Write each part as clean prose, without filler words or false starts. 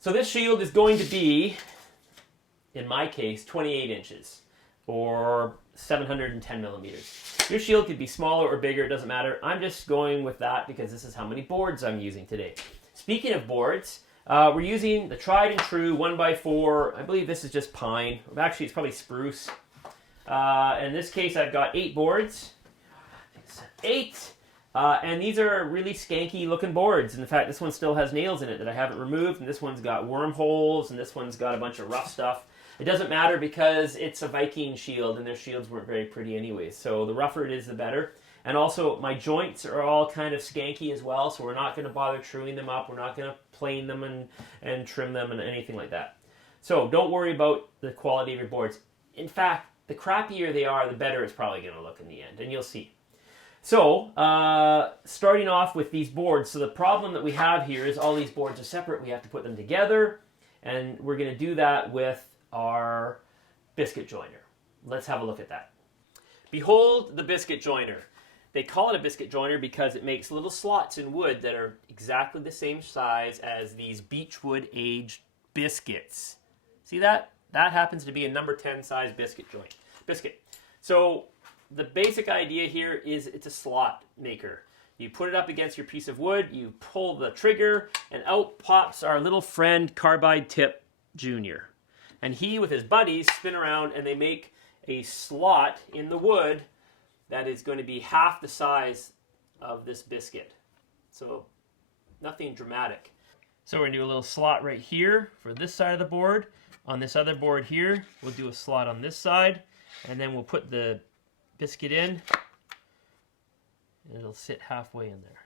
So this shield is going to be, in my case, 28 inches or 710 millimeters. Your shield could be smaller or bigger, it doesn't matter. I'm just going with that because this is how many boards I'm using today. Speaking of boards, we're using the tried and true 1x4. I believe this is just pine. Actually, it's probably spruce. In this case, I've got 8 boards. 8. And these are really skanky looking boards. In fact, this one still has nails in it that I haven't removed, and this one's got wormholes, and this one's got a bunch of rough stuff. It doesn't matter because it's a Viking shield, and their shields weren't very pretty anyways. So the rougher it is, the better. And also, my joints are all kind of skanky as well, so we're not going to bother truing them up. We're not going to plane them and trim them and anything like that. So don't worry about the quality of your boards. In fact, the crappier they are, the better it's probably going to look in the end, and you'll see. So, starting off with these boards, so the problem that we have here is all these boards are separate. We have to put them together, and we're going to do that with our biscuit joiner. Let's have a look at that. Behold the biscuit joiner. They call it a biscuit joiner because it makes little slots in wood that are exactly the same size as these beechwood aged biscuits. See that? That happens to be a number 10 size biscuit. So, the basic idea here is it's a slot maker. You put it up against your piece of wood, you pull the trigger, and out pops our little friend Carbide Tip Jr. And he, with his buddies, spin around and they make a slot in the wood that is going to be half the size of this biscuit. So, nothing dramatic. So we're going to do a little slot right here for this side of the board. On this other board here, we'll do a slot on this side, and then we'll put the biscuit in, and it'll sit halfway in there.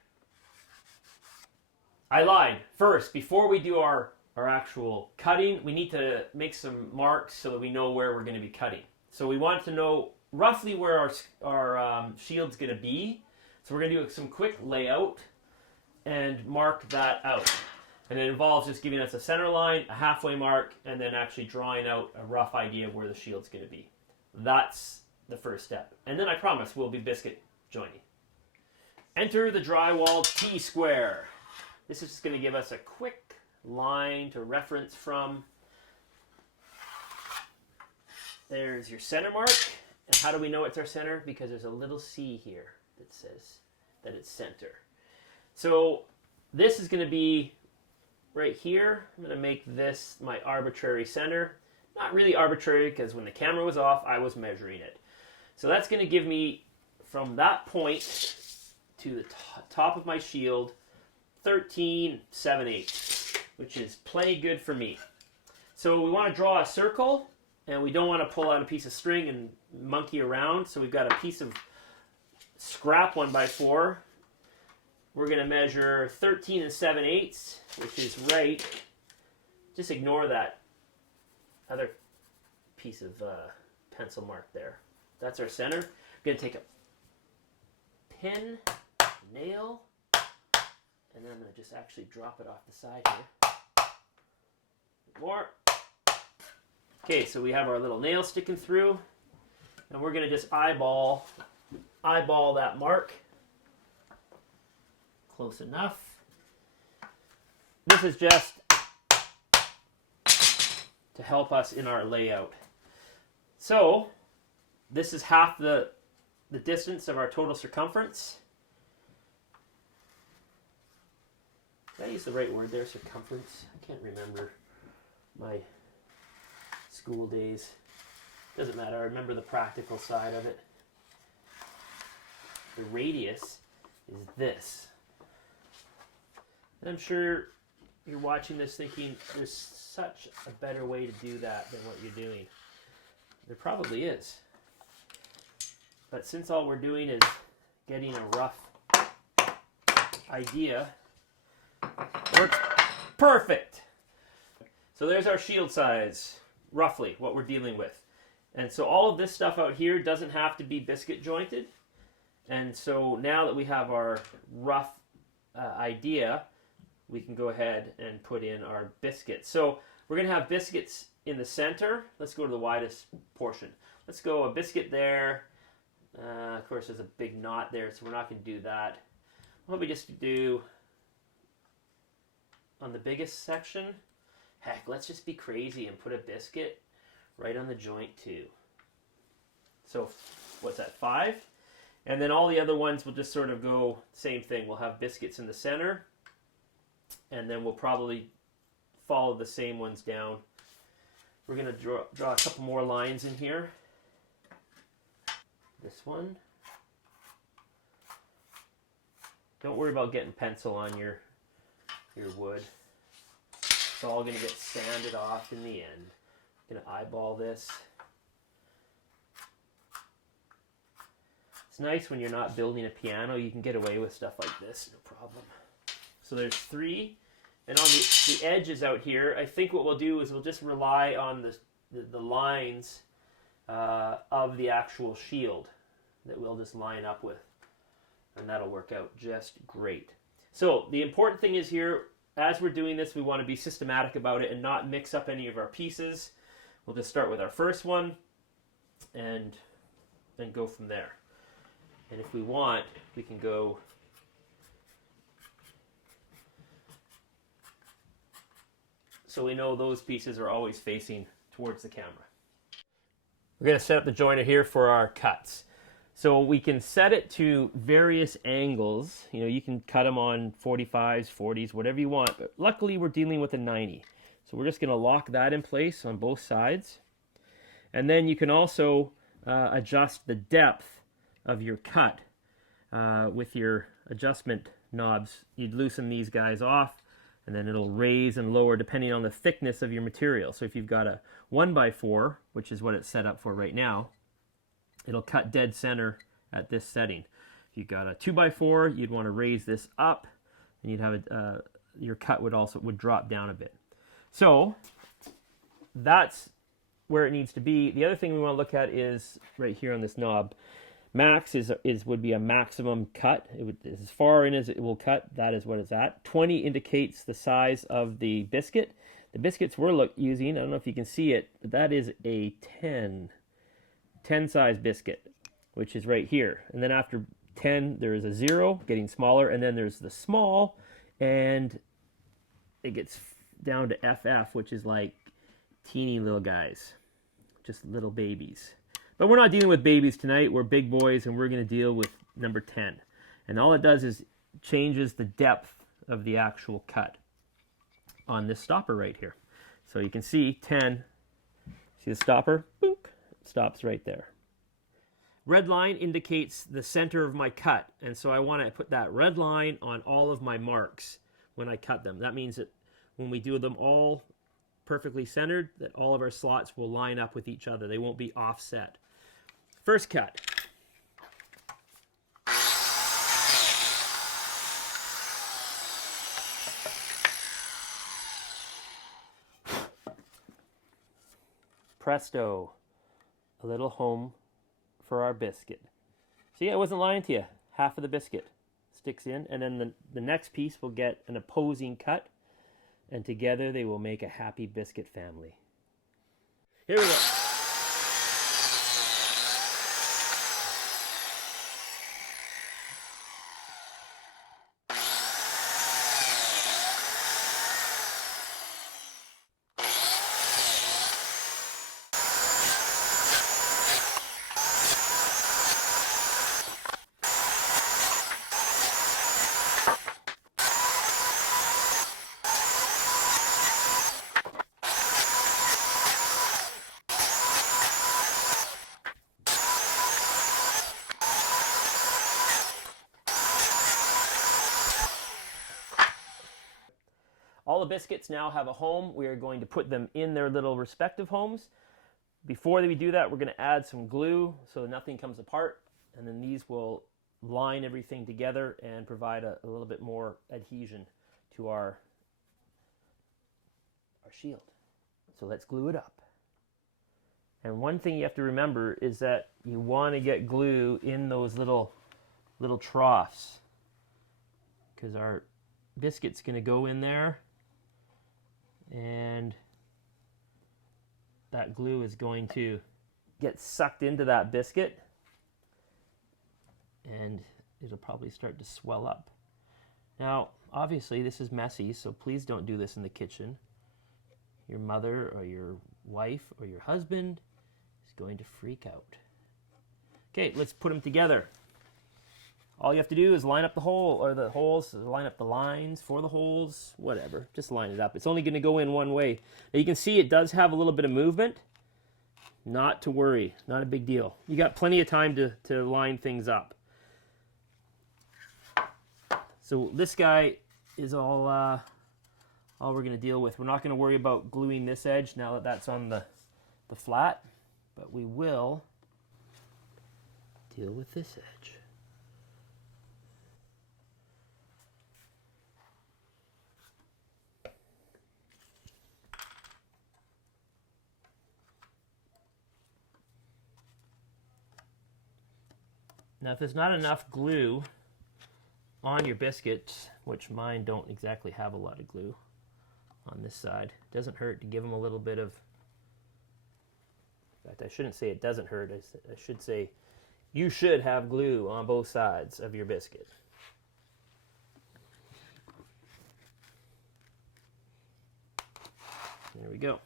I lied. First, before we do our actual cutting, we need to make some marks so that we know where we're going to be cutting. So we want to know roughly where our shield's going to be. So we're going to do some quick layout and mark that out. And it involves just giving us a center line, a halfway mark, and then actually drawing out a rough idea of where the shield's going to be. That's the first step. And then I promise we'll be biscuit joining. Enter the drywall T-square. This is just going to give us a quick line to reference from. There's your center mark. And how do we know it's our center? Because there's a little C here that says that it's center. So this is going to be right here. I'm going to make this my arbitrary center. Not really arbitrary because when the camera was off, I was measuring it. So that's going to give me, from that point to the top of my shield, 13 7/8, which is plenty good for me. So we want to draw a circle, and we don't want to pull out a piece of string and monkey around. So we've got a piece of scrap 1x4. We're going to measure 13 7/8, which is right. Just ignore that other piece of pencil mark there. That's our center. We're going to take a pin, nail, and then I'm going to just actually drop it off the side here. More. Okay, so we have our little nail sticking through, and we're going to just eyeball that mark. Close enough. This is just to help us in our layout. So, this is half the distance of our total circumference. Did I use the right word there, circumference? I can't remember my school days. Doesn't matter, I remember the practical side of it. The radius is this. And I'm sure you're watching this thinking, there's such a better way to do that than what you're doing. There probably is. But since all we're doing is getting a rough idea, works perfect. So there's our shield size, roughly, what we're dealing with. And so all of this stuff out here doesn't have to be biscuit jointed. And so now that we have our rough idea, we can go ahead and put in our biscuits. So we're going to have biscuits in the center. Let's go to the widest portion. Let's go a biscuit there. Of course, there's a big knot there, so we're not going to do that. What about we just do on the biggest section? Heck, let's just be crazy and put a biscuit right on the joint too. So what's that, 5? And then all the other ones will just sort of go same thing. We'll have biscuits in the center, and then we'll probably follow the same ones down. We're going to draw a couple more lines in here. This one. Don't worry about getting pencil on your wood. It's all going to get sanded off in the end. I'm going to eyeball this. It's nice when you're not building a piano, you can get away with stuff like this, no problem. So there's 3. And on the edges out here, I think what we'll do is we'll just rely on the lines of the actual shield that we'll just line up with. And that'll work out just great. So the important thing is here, as we're doing this, we want to be systematic about it and not mix up any of our pieces. We'll just start with our first one and then go from there. And if we want, we can go so we know those pieces are always facing towards the camera. We're going to set up the joiner here for our cuts. So we can set it to various angles. You know, you can cut them on 45s, 40s, whatever you want. But luckily, we're dealing with a 90. So we're just going to lock that in place on both sides. And then you can also adjust the depth of your cut with your adjustment knobs. You'd loosen these guys off, and then it'll raise and lower depending on the thickness of your material. So if you've got a 1x4, which is what it's set up for right now, it'll cut dead center at this setting. If you've got a 2x4, you'd want to raise this up, and you'd have your cut would drop down a bit. So that's where it needs to be. The other thing we want to look at is right here on this knob. Max would be a maximum cut. As far in as it will cut, that is what it's at. 20 indicates the size of the biscuit. The biscuits we're using, I don't know if you can see it, but that is a 10 size biscuit, which is right here. And then after 10, there is a 0, getting smaller, and then there's the small, and it gets down to FF, which is like teeny little guys, just little babies. But we're not dealing with babies tonight. We're big boys, and we're going to deal with number 10. And all it does is changes the depth of the actual cut on this stopper right here. So you can see 10. See the stopper? Boop, it stops right there. Red line indicates the center of my cut. And so I want to put that red line on all of my marks when I cut them. That means that when we do them all perfectly centered, that all of our slots will line up with each other. They won't be offset. First cut. Presto, a little home for our biscuit. See, I wasn't lying to you. Half of the biscuit sticks in, and then the next piece will get an opposing cut, and together they will make a happy biscuit family. Here we go. All the biscuits now have a home. We are going to put them in their little respective homes. Before we do that, we're going to add some glue so nothing comes apart, and then these will line everything together and provide a little bit more adhesion to our shield. So let's glue it up. And one thing you have to remember is that you want to get glue in those little little troughs, because our biscuit's going to go in there, and that glue is going to get sucked into that biscuit, and it'll probably start to swell up. Now, obviously this is messy, so please don't do this in the kitchen. Your mother or your wife or your husband is going to freak out. Okay, let's put them together. All you have to do is line up the hole, or the holes, line up the lines for the holes, whatever. Just line it up. It's only going to go in one way. Now you can see it does have a little bit of movement. Not to worry, not a big deal. You got plenty of time to line things up. So this guy is all we're going to deal with. We're not going to worry about gluing this edge now that that's on the flat, but we will deal with this edge. Now, if there's not enough glue on your biscuits, which mine don't exactly have a lot of glue on this side, it doesn't hurt to give them a little bit of, in fact, I shouldn't say it doesn't hurt, I should say you should have glue on both sides of your biscuit. There we go.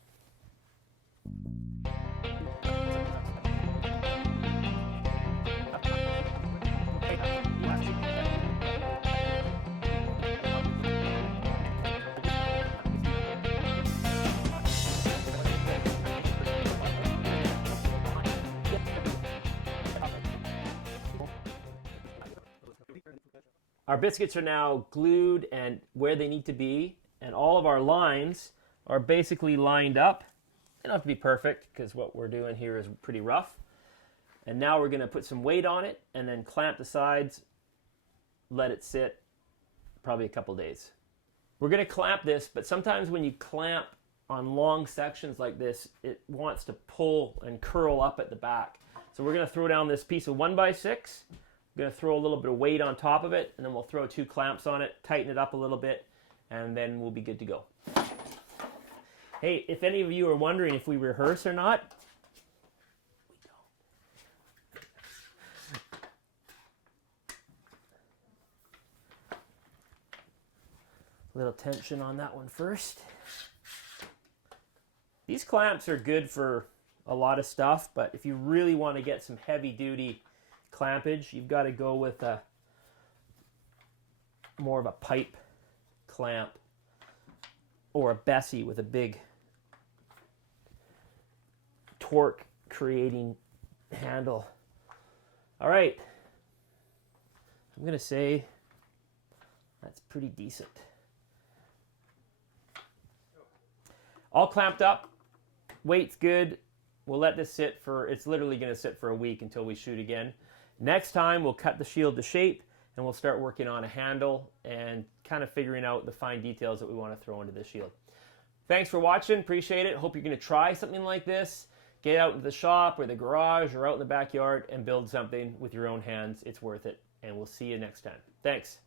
Our biscuits are now glued and where they need to be, and all of our lines are basically lined up. They don't have to be perfect because what we're doing here is pretty rough. And now we're going to put some weight on it and then clamp the sides, let it sit probably a couple days. We're going to clamp this, but sometimes when you clamp on long sections like this, it wants to pull and curl up at the back. So we're going to throw down this piece of 1x6. We're going to throw a little bit of weight on top of it, and then we'll throw 2 clamps on it, tighten it up a little bit, and then we'll be good to go. Hey, if any of you are wondering if we rehearse or not, we don't. A little tension on that one first. These clamps are good for a lot of stuff, but if you really want to get some heavy duty clampage, you've got to go with a more of a pipe clamp or a Bessie with a big torque creating handle. All right, I'm gonna say that's pretty decent. All clamped up, weight's good. We'll let this sit for, it's literally gonna sit for a week until we shoot again. Next time, we'll cut the shield to shape, and we'll start working on a handle and kind of figuring out the fine details that we want to throw into the shield. Thanks for watching. Appreciate it. Hope you're going to try something like this. Get out into the shop or the garage or out in the backyard and build something with your own hands. It's worth it, and we'll see you next time. Thanks.